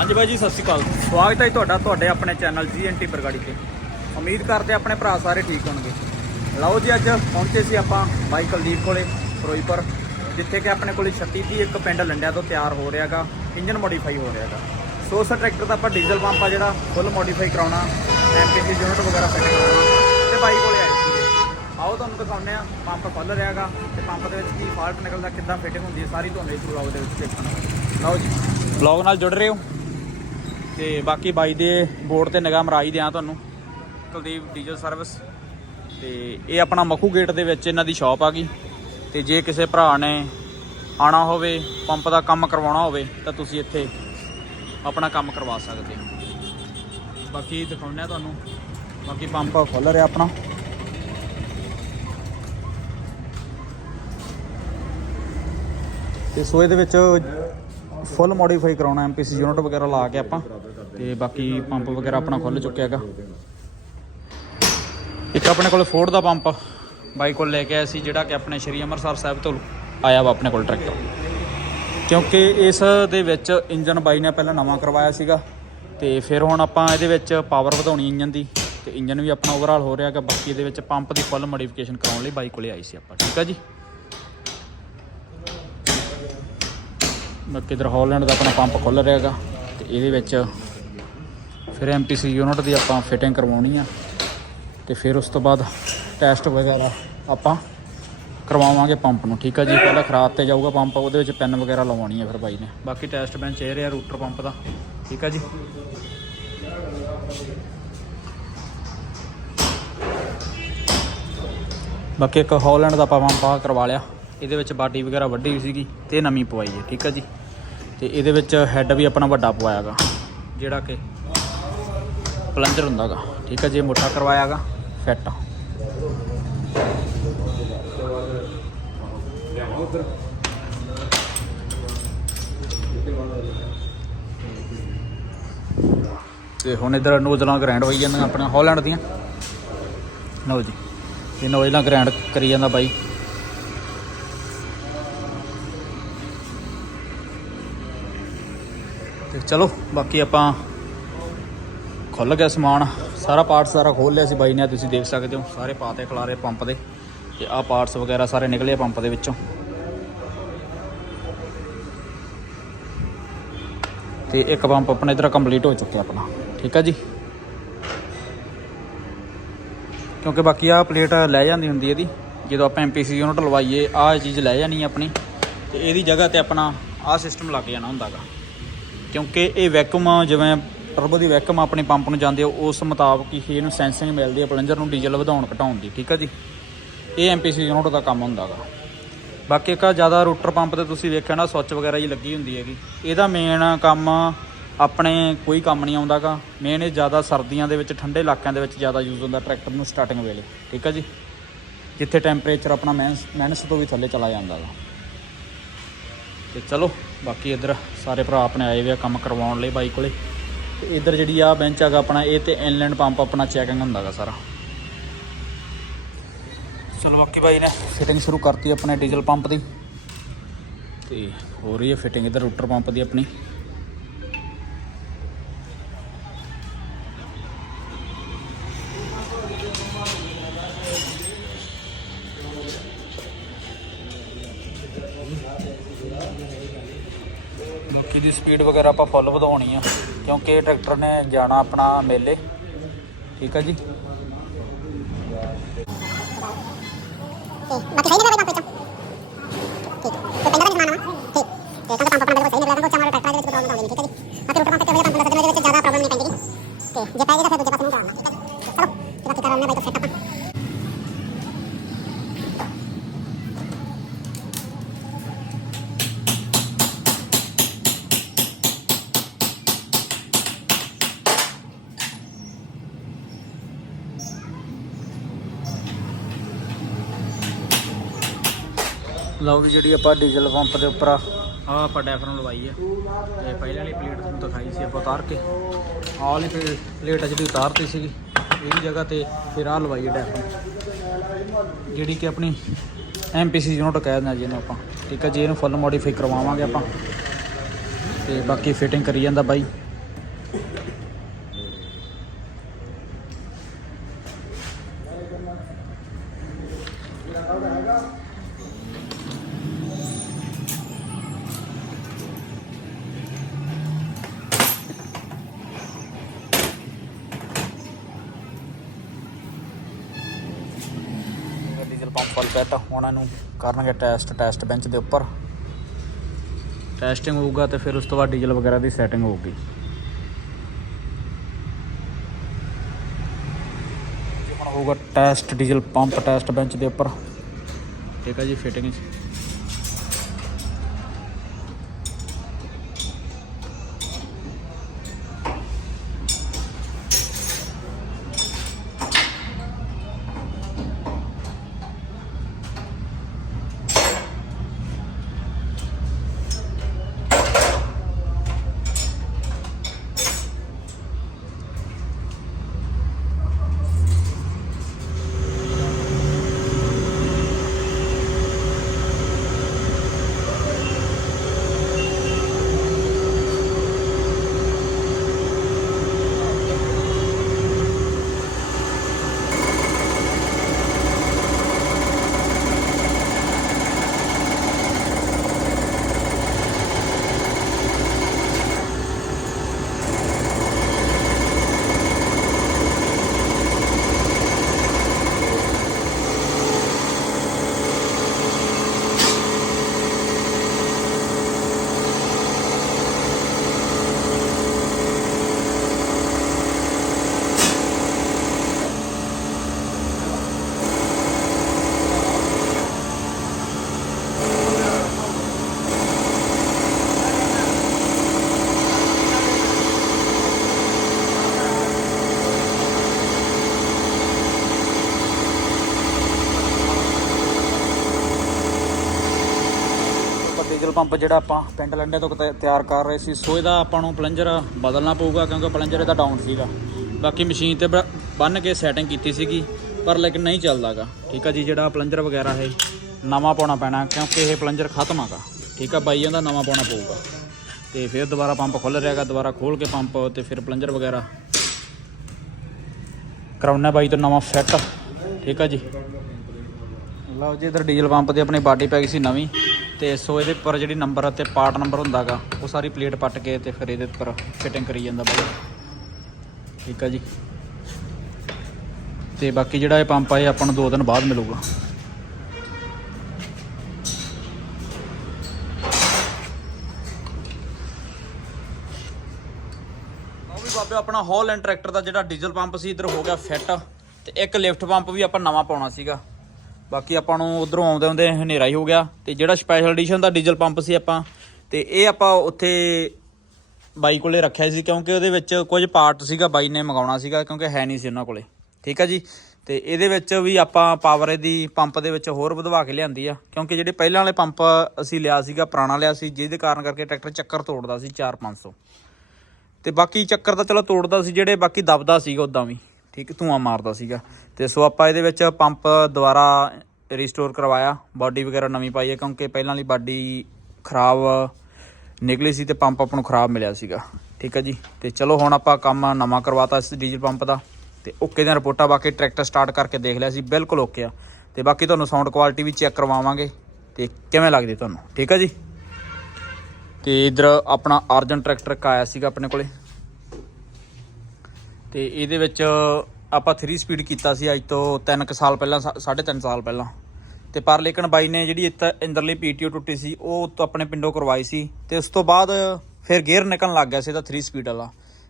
ਹਾਂਜੀ ਬਾਈ ਜੀ, ਸਤਿ ਸ਼੍ਰੀ ਅਕਾਲ। ਸਵਾਗਤ ਹੈ ਜੀ ਤੁਹਾਡਾ, ਤੁਹਾਡੇ ਆਪਣੇ ਚੈਨਲ ਜੀਐਨਟੀ ਬਰਗਾੜੀ ਤੇ। ਉਮੀਦ ਕਰਦੇ ਆਪਣੇ ਭਰਾ ਸਾਰੇ ਠੀਕ ਹੋਣਗੇ। ਲਓ ਜੀ, ਅੱਜ ਪਹੁੰਚੇ ਸੀ ਆਪਾਂ ਬਾਈ ਕੁਲਦੀਪ ਕੋਲੇ, ਫਿਰੋਜ਼ਪੁਰ, ਜਿੱਥੇ ਕਿ ਆਪਣੇ ਕੋਲੇ 36 ਦੀ ਇੱਕ ਪਿੰਡ ਲੰਡਿਆ ਤੋਂ ਤਿਆਰ ਹੋ ਰਿਹਾਗਾ ਇੰਜਨ ਮੋਡੀਫਾਈ ਹੋ ਰਿਹਾਗਾ ਸੋ ਉਸ ਟਰੈਕਟਰ ਦਾ ਆਪਾਂ ਡੀਜ਼ਲ ਪੰਪ ਆ ਜਿਹੜਾ ਫੁੱਲ ਮੋਡੀਫਾਈ ਕਰਾਉਣਾ ਐਮਪੀਸੀ ਯੂਨਿਟ ਵਗੈਰਾ ਫਿੱਟ ਕਰਾਉਣਾ, ਤੇ ਬਾਈ ਕੋਲੇ ਆਏ ਸੀਗੇ। ਆਓ ਤੁਹਾਨੂੰ ਦਿਖਾਉਂਦੇ ਆ ਪੰਪ ਖੁੱਲ ਰਿਹਾਗਾ ਤੇ ਪੰਪ ਦੇ ਵਿੱਚ ਕੀ ਫਾਲਟ ਨਿਕਲਦਾ, ਕਿੱਦਾਂ ਫਿਟਿੰਗ ਹੁੰਦੀ ਹੈ, ਸਾਰੀ ਤੁਹਾਨੂੰ ਇਸ ਵਲੌਗ ਦੇ ਵਿੱਚ ਦੇਖਣਾ ਲਓ ਜੀ। ਵਲੌਗ ਨਾਲ ਜੁੜ ਰਹੇ ਹੋ? ਤੇ ਬਾਕੀ ਬਾਈ ਦੇ ਬੋਰਡ ਤੇ ਨਿਗਾਹ ਮਰਾਈ ਦਿਆਂ ਤੁਹਾਨੂੰ। Kuldeep diesel service. ਤੇ ਇਹ ਆਪਣਾ ਮਖੂ ਗੇਟ ਦੇ ਵਿੱਚ ਇਹਨਾਂ ਦੀ ਸ਼ਾਪ ਆ ਗਈ। ਤੇ ਜੇ ਕਿਸੇ ਭਰਾ ਨੇ ਆਣਾ ਹੋਵੇ, ਪੰਪ ਦਾ ਕੰਮ ਕਰਵਾਉਣਾ ਹੋਵੇ, ਤਾਂ ਤੁਸੀਂ ਇੱਥੇ ਆਪਣਾ ਕੰਮ ਕਰਵਾ ਸਕਦੇ ਹੋ। ਬਾਕੀ ਦਿਖਾਉਂਦੇ ਆ ਤੁਹਾਨੂੰ। ਬਾਕੀ ਪੰਪ ਖੁੱਲ ਰਿਹਾ ਆਪਣਾ। ਤੇ ਸੋ ਇਹਦੇ ਵਿੱਚ ਫੁੱਲ ਮੋਡੀਫਾਈ ਕਰਾਉਣਾ ਐਮਪੀਸੀ ਯੂਨਿਟ ਵਗੈਰਾ ਲਾ ਕੇ ਆਪਾਂ ਤੇ ਬਾਕੀ ਪੰਪ ਵਗੈਰਾ ਆਪਣਾ ਖੁੱਲ ਚੁੱਕਿਆ ਹੈਗਾ। ਇੱਕ ਆਪਣੇ ਕੋਲ ਫੋਰਡ ਦਾ ਪੰਪ ਬਾਈ ਕੋਲ ਲੈ ਕੇ ਆਇਆ ਸੀ, ਜਿਹੜਾ ਕਿ ਆਪਣੇ ਸ਼੍ਰੀ ਅੰਮ੍ਰਿਤਸਰ ਸਾਹਿਬ ਤੋਂ ਆਇਆ ਵਾ ਆਪਣੇ ਕੋਲ ਟਰੈਕਟਰ ਕਿਉਂਕਿ ਇਸ ਦੇ ਵਿੱਚ ਇੰਜਨ ਬਾਈ ਨੇ ਪਹਿਲਾਂ ਨਵਾਂ ਕਰਵਾਇਆ ਸੀਗਾ ਤੇ ਫਿਰ ਹੁਣ ਆਪਾਂ ਇਹਦੇ ਵਿੱਚ ਪਾਵਰ ਵਧਾਉਣੀ ਇੰਜਨ ਦੀ ਤੇ ਇੰਜਨ ਵੀ ਆਪਣਾ ਓਵਰਆਲ ਹੋ ਰਿਹਾ ਹੈਗਾ, ਬਾਕੀ ਇਹਦੇ ਵਿੱਚ ਪੰਪ ਦੀ ਫੁੱਲ ਮੋਡੀਫਿਕੇਸ਼ਨ ਕਰਾਉਣ ਲਈ ਬਾਈ ਕੋਲੇ ਆਈ ਸੀ ਆਪਾਂ। ਠੀਕ ਆ ਜੀ? ਬਾਕੀ ਇਧਰ ਹਾਲੈਂਡ ਦਾ ਆਪਣਾ ਪੰਪ ਖੁੱਲ ਰਿਹਾ ਹੈਗਾ ਤੇ ਇਹਦੇ ਵਿੱਚ ਫਿਰ ਐਮਪੀਸੀ ਯੂਨਿਟ ਦੀ ਆਪਾਂ ਫਿਟਿੰਗ ਕਰਵਾਉਣੀ ਆ ਤੇ ਫਿਰ ਉਸ ਤੋਂ ਬਾਅਦ ਟੈਸਟ ਵਗੈਰਾ ਆਪਾਂ ਕਰਵਾਵਾਂਗੇ ਪੰਪ ਨੂੰ, ਠੀਕ ਆ ਜੀ? ਪਹਿਲਾਂ ਖਰਾਬ ਤੇ ਜਾਊਗਾ ਪੰਪ ਉਹਦੇ ਵਿੱਚ ਪੈਨ ਵਗੈਰਾ ਲਵਾਉਣੀ ਆ ਫਿਰ ਬਾਈ ਨੇ। ਬਾਕੀ ਟੈਸਟ ਬੈਂਚ ਇਹ ਰਿਹਾ ਰੂਟਰ ਪੰਪ ਦਾ, ਠੀਕ ਆ ਜੀ? ਬਾਕੀ ਇੱਕ ਹਾਲੈਂਡ ਦਾ ਆਪਾਂ ਪੰਪ ਆ ਕਰਵਾ ਲਿਆ, ਇਹਦੇ ਵਿੱਚ ਬਾਡੀ ਵਗੈਰਾ ਵੱਡੀ ਹੋਈ ਸੀਗੀ ਤੇ ਇਹ ਨਵੀਂ ਪਵਾਈ ਹੈ, ਠੀਕ ਆ ਜੀ? ਤੇ ਇਹਦੇ ਵਿੱਚ ਹੈੱਡ ਵੀ ਆਪਣਾ ਵੱਡਾ ਪਵਾਇਆਗਾ, ਜਿਹੜਾ ਕਿ ਪਲੰਜਰ ਹੁੰਦਾਗਾ, ਠੀਕ ਹੈ ਜੇ ਇਹ ਮੁੱਠਾ ਕਰਵਾਇਆਗਾ ਫਿੱਟ ਤੇ ਹੁਣ ਇਧਰ ਨੋਜ਼ਲਾਂ ਗ੍ਰੈਂਡ ਹੋਈ ਜਾਂਦੀਆਂ ਆਪਣੇ ਹਾਲੈਂਡ ਦੀਆਂ। ਲਓ ਜੀ, ਇਹ ਨੋਜ਼ਲਾਂ ਗ੍ਰੈਂਡ ਕਰੀ ਜਾਂਦਾ ਬਾਈ। ਤੇ ਚਲੋ, ਬਾਕੀ ਆਪਾਂ ਖੁੱਲ ਗਿਆ ਸਮਾਨ, ਸਾਰਾ ਪਾਰਟਸ ਸਾਰਾ ਖੋਲ ਲਿਆ ਸੀ ਬਾਈ ਨੇ, ਤੁਸੀਂ ਦੇਖ ਸਕਦੇ ਹੋ, ਸਾਰੇ ਪਾਤੇ ਖਲਾਰੇ ਪੰਪ ਦੇ, ਤੇ ਆਹ ਪਾਰਟਸ ਵਗੈਰਾ ਸਾਰੇ ਨਿਕਲੇ ਪੰਪ ਦੇ ਵਿੱਚੋਂ। ਤੇ ਇੱਕ ਪੰਪ ਆਪਣਾ ਇਧਰ ਕੰਪਲੀਟ ਹੋ ਚੁੱਕਿਆ ਆਪਣਾ, ਠੀਕ ਆ ਜੀ? ਕਿਉਂਕਿ ਬਾਕੀ ਆ ਪਲੇਟ ਲੈ ਜਾਂਦੀ ਹੁੰਦੀ ਇਹਦੀ, ਜਦੋਂ ਆਪਾਂ ਐਮਪੀਸੀ ਯੂਨਿਟ ਲਵਾਈਏ, ਆਹ ਚੀਜ਼ ਲੈ ਜਾਣੀ ਆਪਣੀ, ਤੇ ਇਹਦੀ ਜਗ੍ਹਾ ਤੇ ਆਪਣਾ ਆਹ ਸਿਸਟਮ ਲੱਗ ਜਾਣਾ ਹੁੰਦਾਗਾ। ਕਿਉਂਕਿ ਇਹ ਵੈਕੂਮ ਜਿਵੇਂ ਟਰਬੋ ਦੀ ਵੈਕਮ ਆਪਣੇ ਪੰਪ ਨੂੰ ਜਾਂਦੇ ਹੋ ਉਸ ਮੁਤਾਬਕ ਹੀ ਇਹਨੂੰ ਸੈਂਸਿੰਗ ਮਿਲਦੀ ਹੈ ਪਲੰਜਰ ਨੂੰ ਡੀਜ਼ਲ ਵਧਾਉਣ, ਘਟਾਉਣ ਦੀ, ਠੀਕ ਹੈ ਜੀ? ਇਹ ਐਮਪੀਸੀ ਯੂਨਿਟ ਦਾ ਕੰਮ ਹੁੰਦਾਗਾ ਬਾਕੀ ਇੱਕ ਜ਼ਿਆਦਾ ਰੂਟਰ ਪੰਪ ਤੇ ਤੁਸੀਂ ਵੇਖਿਆ ਨਾ ਸੁੱਚ ਵਗੈਰਾ ਜੀ ਲੱਗੀ ਹੁੰਦੀ ਹੈਗੀ। ਇਹਦਾ ਮੇਨ ਕੰਮ ਆਪਣੇ ਕੋਈ ਕੰਮ ਨਹੀਂ ਆਉਂਦਾਗਾ ਮੇਨ ਇਹ ਜ਼ਿਆਦਾ ਸਰਦੀਆਂ ਦੇ ਵਿੱਚ, ਠੰਡੇ ਇਲਾਕਿਆਂ ਦੇ ਵਿੱਚ ਜ਼ਿਆਦਾ ਯੂਜ਼ ਹੁੰਦਾ ਟਰੈਕਟਰ ਨੂੰ ਸਟਾਰਟਿੰਗ ਵੇਲੇ, ਠੀਕ ਹੈ ਜੀ? ਜਿੱਥੇ ਟੈਂਪਰੇਚਰ ਆਪਣਾ ਮਾਈਨਸ ਮਾਈਨਸ ਤੋਂ ਵੀ ਥੱਲੇ ਚਲਾ ਜਾਂਦਾ ਗਾ। ਤੇ ਚਲੋ ਬਾਕੀ ਇੱਧਰ ਸਾਰੇ ਭਰਾ ਆਪਣੇ ਆਏ ਹੋਏ ਆ ਕੰਮ ਕਰਵਾਉਣ ਲਈ ਬਾਈ ਕੋਲੇ। ਤੇ ਇੱਧਰ ਜਿਹੜੀ ਆ ਬੈਂਚ ਹੈਗਾ ਆਪਣਾ, ਇਹ ਤੇ ਇਨਲੈਂਡ ਪੰਪ ਆਪਣਾ ਚੈਕਿੰਗ ਹੁੰਦਾਗਾ ਸਾਰਾ। ਚਲੋ ਬਾਕੀ ਬਾਈ ਨੇ ਫਿਟਿੰਗ ਸ਼ੁਰੂ ਕਰਤੀ ਆਪਣੇ ਡੀਜ਼ਲ ਪੰਪ ਦੀ। ਤੇ ਹੋ ਰਹੀ ਹੈ ਫਿਟਿੰਗ ਇੱਧਰ ਰੂਟਰ ਪੰਪ ਦੀ ਆਪਣੀ। ਬਾਕੀ ਸਪੀਡ ਵਗੈਰਾ ਆਪਾਂ ਫੁੱਲ ਵਧਾਉਣੀ ਆ, ਕਿਉਂਕਿ ਇਹ ਟਰੈਕਟਰ ਨੇ ਜਾਣਾ ਆਪਣਾ ਮੇਲੇ। ਠੀਕ ਆ ਜੀ। ਬਾਕੀ ਸਹੀ ਲਓ ਵੀ ਜਿਹੜੀ ਆਪਾਂ ਡੀਜ਼ਲ ਪੰਪ ਦੇ ਉੱਪਰ ਆ। ਆਹ ਆਪਾਂ ਡੈਫਰਨ ਲਵਾਈ ਆ। ਤੇ ਪਹਿਲੇ ਵਾਲੀ ਪਲੇਟ ਤੁਹਾਨੂੰ ਦਿਖਾਈ ਸੀ ਆਪਾਂ ਉਤਾਰ ਕੇ। ਆਹ ਵਾਲੀ ਪਲੇ- ਪਲੇਟ ਆ ਜਿਹੜੀ ਉਤਾਰਤੀ ਸੀਗੀ। ਇਹਦੀ ਜਗ੍ਹਾ ਤੇ ਫਿਰ ਆਹ ਲਵਾਈ ਹੈ ਡੈਫਰਨ। ਜਿਹੜੀ ਕਿ ਆਪਣੀ ਐਮਪੀਸੀ ਯੂਨਿਟ ਕਹਿ ਦਿੰਦੇ ਆ ਜਿਹਨੂੰ ਆਪਾਂ। ਠੀਕ ਹੈ ਜੀ, ਇਹਨੂੰ ਫੁੱਲ ਮੋਡੀਫਾਈ ਕਰਵਾਵਾਂਗੇ ਆਪਾਂ। ਤੇ ਬਾਕੀ ਫਿਟਿੰਗ ਕਰੀ ਜਾਂਦਾ ਬਾਈ। ਡਬਲ ਪੈਟ ਹੁਣ ਇਹਨੂੰ ਕਰਨਗੇ ਟੈਸਟ ਟੈਸਟ ਬੈਂਚ ਦੇ ਉੱਪਰ। ਟੈਸਟਿੰਗ ਹੋਊਗਾ ਤੇ ਫਿਰ ਉਸ ਤੋਂ ਬਾਅਦ ਡੀਜ਼ਲ ਵਗੈਰਾ ਦੀ ਸੈਟਿੰਗ ਹੋਊਗੀ। ਜੀ ਹੁਣ ਹੋਊਗਾ test diesel pump test bench ਦੇ ਉੱਪਰ। ਠੀਕ ਹੈ ਜੀ ਫਿਟਿੰਗ ਆਪਾਂ ਡੀਜ਼ਲ ਪੰਪ ਜਿਹੜਾ ਆਪਾਂ ਪਿੰਡ ਲੰਡੇ ਤੋਂ ਤਿਆਰ ਕਰ ਰਹੇ ਸੀ, ਸੋ ਇਹਦਾ ਆਪਾਂ ਨੂੰ ਪਲੰਜਰ ਬਦਲਣਾ ਪਊਗਾ ਕਿਉਂਕਿ ਪਲੰਜਰ ਇਹਦਾ ਡਾਊਨ ਸੀਗਾ। ਬਾਕੀ ਮਸ਼ੀਨ ਤੇ ਬ- ਬੰਨ੍ਹ ਕੇ ਸੈਟਿੰਗ ਕੀਤੀ ਸੀਗੀ, ਪਰ ਲੇਕਿਨ ਨਹੀਂ ਚੱਲਦਾਗਾ। ਠੀਕ ਆ ਜੀ, ਜਿਹੜਾ ਪਲੰਜਰ ਵਗੈਰਾ ਹੈ ਨਵਾਂ ਪਾਉਣਾ ਪੈਣਾ, ਕਿਉਂਕਿ ਇਹ ਪਲੰਜਰ ਖਤਮ ਆਗਾ। ਠੀਕ ਆ ਬਾਈ ਇਹਦਾ ਨਵਾਂ ਪਾਉਣਾ ਪਊਗਾ। ਤੇ ਫਿਰ ਦੁਬਾਰਾ ਪੰਪ ਖੁੱਲ ਰਿਹਾਗਾ ਦੁਬਾਰਾ ਖੋਲ ਕੇ ਪੰਪ ਤੇ ਫਿਰ ਪਲੰਜਰ ਵਗੈਰਾ ਕਰਾਉਣਾ ਬਾਈ ਤੋਂ ਨਵਾਂ ਫਿੱਟ ਠੀਕ ਆ ਜੀ। ਲਓ ਜੀ, ਇਧਰ ਡੀਜ਼ਲ ਪੰਪ 'ਤੇ ਆਪਣੀ ਬਾਡੀ ਪੈ ਗਈ ਸੀ ਨਵੀਂ। ਤੇ ਸੋ ਇਹਦੇ ਉੱਪਰ ਜਿਹੜੀ ਨੰਬਰ ਅਤੇ ਪਾਰਟ ਨੰਬਰ ਹੁੰਦਾਗਾ, ਉਹ ਸਾਰੀ ਪਲੇਟ ਪੱਟ ਕੇ ਤੇ ਫਿਰ ਇਹਦੇ ਉੱਪਰ ਫਿਟਿੰਗ ਕਰੀ ਜਾਂਦਾ ਬਾਈ। ਠੀਕ ਆ ਜੀ। ਤੇ ਬਾਕੀ ਜਿਹੜਾ ਇਹ ਪੰਪ ਆ, ਇਹ ਆਪਾਂ ਨੂੰ 2 ਦਿਨ ਬਾਅਦ ਮਿਲੂਗਾ। ਬਾਬੇ, ਆਪਣਾ ਹੌਲੈਂਡ ਟਰੈਕਟਰ ਦਾ ਜਿਹੜਾ ਡੀਜ਼ਲ ਪੰਪ ਸੀ, ਇਧਰ ਹੋ ਗਿਆ ਫਿੱਟ ਤੇ ਇੱਕ ਲਿਫਟ ਪੰਪ ਵੀ ਆਪਾਂ ਨਵਾਂ ਪਾਉਣਾ ਸੀਗਾ। ਬਾਕੀ ਆਪਾਂ ਨੂੰ ਉਧਰੋਂ ਆਉਂਦੇ ਆਉਂਦੇ ਹਨੇਰਾ ਹੀ ਹੋ ਗਿਆ ਤੇ ਜਿਹੜਾ ਸਪੈਸ਼ਲ ਐਡੀਸ਼ਨ ਦਾ ਡੀਜ਼ਲ ਪੰਪ ਸੀ ਆਪਾਂ, ਤੇ ਇਹ ਆਪਾਂ ਉੱਥੇ ਬਾਈ ਕੋਲੇ ਰੱਖਿਆ ਸੀ ਕਿਉਂਕਿ ਉਹਦੇ ਵਿੱਚ ਕੁਝ ਪਾਰਟ ਸੀਗਾ ਬਾਈ ਨੇ ਮੰਗਾਉਣਾ ਸੀਗਾ ਕਿਉਂਕਿ ਹੈ ਨਹੀਂ ਸੀ ਉਹਨਾਂ ਕੋਲੇ। ਠੀਕ ਆ ਜੀ? ਤੇ ਇਹਦੇ ਵਿੱਚ ਵੀ ਆਪਾਂ ਪਾਵਰ ਦੀ ਪੰਪ ਦੇ ਵਿੱਚ ਹੋਰ ਵਧਵਾ ਕੇ ਲਿਆਂਦੀ ਆ ਕਿਉਂਕਿ ਜਿਹੜੇ ਪਹਿਲਾਂ ਵਾਲੇ ਪੰਪ ਅਸੀਂ ਲਿਆ ਸੀਗਾ, ਪੁਰਾਣਾ ਲਿਆ ਸੀ, ਜਿਹਦੇ ਕਾਰਨ ਕਰਕੇ ਟਰੈਕਟਰ ਚੱਕਰ ਤੋੜਦਾ ਸੀ 4-500 ਤੇ ਬਾਕੀ ਚੱਕਰ ਤਾਂ ਚਲੋ ਤੋੜਦਾ ਸੀ, ਜਿਹੜੇ ਬਾਕੀ ਦਬਦਾ ਸੀਗਾ ਉਦਾਂ ਵੀ। ਠੀਕ, ਧੂਆਂ ਮਾਰਦਾ ਸੀਗਾ। ਤੇ ਸੋ ਆਪਾਂ ਇਹਦੇ ਵਿੱਚ ਪੰਪ ਦੁਬਾਰਾ ਰੀਸਟੋਰ ਕਰਵਾਇਆ ਬਾਡੀ ਵਗੈਰਾ ਨਵੀਂ ਪਾਈ ਹੈ, ਕਿਉਂਕਿ ਪਹਿਲਾਂ ਵਾਲੀ ਬਾਡੀ ਖਰਾਬ ਨਿਕਲੀ ਸੀ ਤੇ ਪੰਪ ਆਪਾਂ ਨੂੰ ਖਰਾਬ ਮਿਲਿਆ ਸੀਗਾ। ਠੀਕ ਹੈ ਜੀ, ਤੇ ਚਲੋ ਹੁਣ ਆਪਾਂ ਕੰਮ ਨਵਾਂ ਕਰਵਾਤਾ ਇਸ ਡੀਜ਼ਲ ਪੰਪ ਦਾ। ਤੇ ਓਕੇ ਦੀਆਂ ਰਿਪੋਰਟਾਂ ਬਾਕੀ ਟਰੈਕਟਰ ਸਟਾਰਟ ਕਰਕੇ ਦੇਖ ਲਿਆ ਸੀ, ਬਿਲਕੁਲ ਓਕੇ ਆ। ਤੇ ਬਾਕੀ ਤੁਹਾਨੂੰ ਸਾਊਂਡ ਕੁਆਲਿਟੀ ਵੀ ਚੈੱਕ ਕਰਵਾਵਾਂਗੇ, ਤੇ ਕਿਵੇਂ ਲੱਗਦੀ ਤੁਹਾਨੂੰ? ਠੀਕ ਹੈ ਜੀ? ਤੇ ਇਧਰ ਆਪਣਾ ਅਰਜਨ ਟਰੈਕਟਰ ਇੱਕ ਆਇਆ ਸੀਗਾ ਆਪਣੇ ਕੋਲੇ। ਤੇ ਇਹਦੇ ਵਿੱਚ ਆਪਾਂ 3 ਸਪੀਡ ਕੀਤਾ ਸੀ ਅੱਜ ਤੋਂ 3 ਕੁ ਸਾਲ ਪਹਿਲਾਂ 3.5 ਸਾਲ ਪਹਿਲਾਂ। ਤੇ ਪਰ ਲੇਕਿਨ ਬਾਈ ਨੇ ਜਿਹੜੀ ਇੱਥੇ ਇੰਦਰਲੀ ਪੀਟੀਓ ਟੁੱਟੀ ਸੀ, ਉਹ ਤੋਂ ਆਪਣੇ ਪਿੰਡੋਂ ਕਰਵਾਈ ਸੀ ਤੇ ਉਸ ਤੋਂ ਬਾਅਦ ਫਿਰ ਗੇਅਰ ਨਿਕਲਣ ਲੱਗ ਗਿਆ ਸੀ ਇਹਦਾ 3 ਸਪੀਡ ਵਾਲਾ।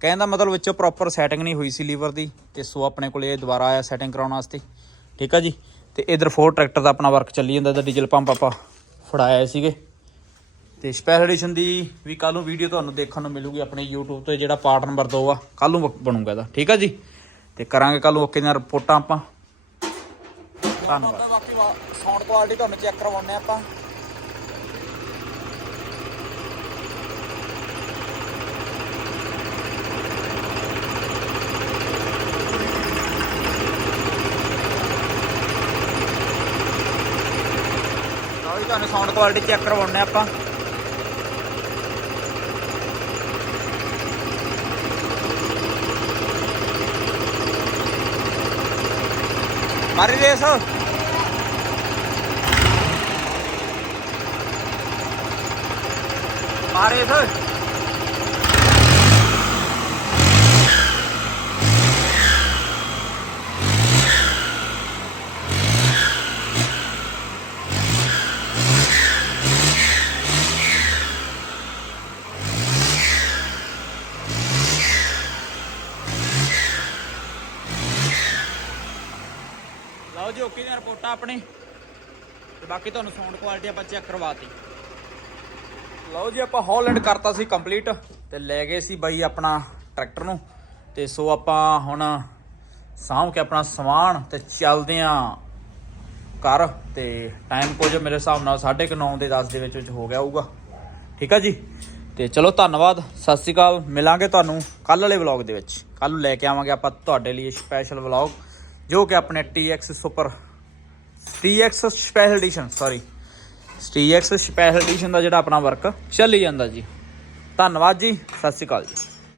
ਕਹਿੰਦਾ ਮਤਲਬ ਵਿੱਚੋਂ ਪ੍ਰੋਪਰ ਸੈਟਿੰਗ ਨਹੀਂ ਹੋਈ ਸੀ ਲੀਵਰ ਦੀ ਤੇ ਸੋ ਆਪਣੇ ਕੋਲ ਇਹ ਦੁਬਾਰਾ ਆਇਆ ਸੈਟਿੰਗ ਕਰਾਉਣ ਵਾਸਤੇ। ਠੀਕ ਆ ਜੀ? ਤੇ ਇਧਰ ਫੋਰ ਟਰੈਕਟਰ ਦਾ ਆਪਣਾ ਵਰਕ ਚੱਲੀ ਜਾਂਦਾ, ਇਹਦਾ ਡੀਜ਼ਲ ਪੰਪ ਆਪਾਂ ਫੜਾਇਆ ਸੀਗੇ। ਤੇ ਸਪੈਸ਼ਲ ਐਡੀਸ਼ਨ ਦੀ ਵੀ ਕੱਲ ਨੂੰ ਵੀਡੀਓ ਤੁਹਾਨੂੰ ਦੇਖਣ ਨੂੰ ਮਿਲੂਗੀ ਆਪਣੇ YouTube ਤੇ ਜਿਹੜਾ ਪਾਰਟ ਨੰਬਰ 2 ਆ ਕੱਲ ਨੂੰ ਬਣੂਗਾ ਇਹਦਾ, ਠੀਕ ਆ ਜੀ? ਤੇ ਕਰਾਂਗੇ ਕੱਲ ਨੂੰ ਓਕੇ ਦੀਆਂ ਰਿਪੋਰਟਾਂ ਆਪਾਂ। ਧੰਨਵਾਦ। ਬਾਕੀ ਸਾਊਂਡ ਕੁਆਲਿਟੀ ਤੁਹਾਨੂੰ ਚੈੱਕ ਕਰਵਾਉਣੇ ਆਪਾਂ। ਤੁਹਾਨੂੰ ਸਾਊਂਡ ਕੁਆਲਿਟੀ ਚੈੱਕ ਕਰਵਾਉਣੇ ਆਪਾਂ। ਮਾਰੀ ਰੇਸ ਮਾਰੇ ਸਰ ਲਓ ਜੀ, ਓਕੇ ਦੀਆਂ ਰਿਪੋਰਟਾਂ ਆਪਣੀ। ਤੇ ਬਾਕੀ ਤੁਹਾਨੂੰ ਸਾਊਂਡ ਕੁਆਲਿਟੀ ਆਪਾਂ ਚੈੱਕ ਕਰਵਾਤੀ। ਲਓ ਜੀ, ਆਪਾਂ ਹੌਲੈਂਡ ਕਰਤਾ ਸੀ ਕੰਪਲੀਟ ਤੇ ਲੈ ਗਏ ਸੀ ਬਾਈ ਆਪਣਾ ਟਰੈਕਟਰ ਨੂੰ। ਤੇ ਸੋ ਆਪਾਂ ਹੁਣ ਸਾਂਭ ਕੇ ਆਪਣਾ ਸਮਾਨ ਤੇ ਚੱਲਦੇ ਆਂ ਕਰ ਤੇ ਟਾਈਮ ਕੁਝ ਮੇਰੇ ਹਿਸਾਬ ਨਾਲ 9:30 ਦੇ 10 ਦੇ ਵਿੱਚ ਵਿੱਚ ਹੋ ਗਿਆ ਹੋਊਗਾ। ਠੀਕ ਆ ਜੀ? ਤੇ ਚਲੋ ਧੰਨਵਾਦ, ਸਤਿ ਸ਼੍ਰੀ ਅਕਾਲ। ਮਿਲਾਂਗੇ ਤੁਹਾਨੂੰ ਕੱਲ ਵਾਲੇ ਵਲੌਗ ਦੇ ਵਿੱਚ। ਕੱਲ ਨੂੰ ਲੈ ਕੇ ਆਵਾਂਗੇ ਆਪਾਂ ਤੁਹਾਡੇ ਲਈ ਸਪੈਸ਼ਲ ਵਲੌਗ ਜੋ ਕਿ ਆਪਣੇ TX super TX special edition sorry TX special edition ਦਾ ਜਿਹੜਾ ਆਪਣਾ ਵਰਕ ਚੱਲੀ ਜਾਂਦਾ ਜੀ। ਧੰਨਵਾਦ ਜੀ, ਸਤਿ ਸ਼੍ਰੀ ਅਕਾਲ ਜੀ।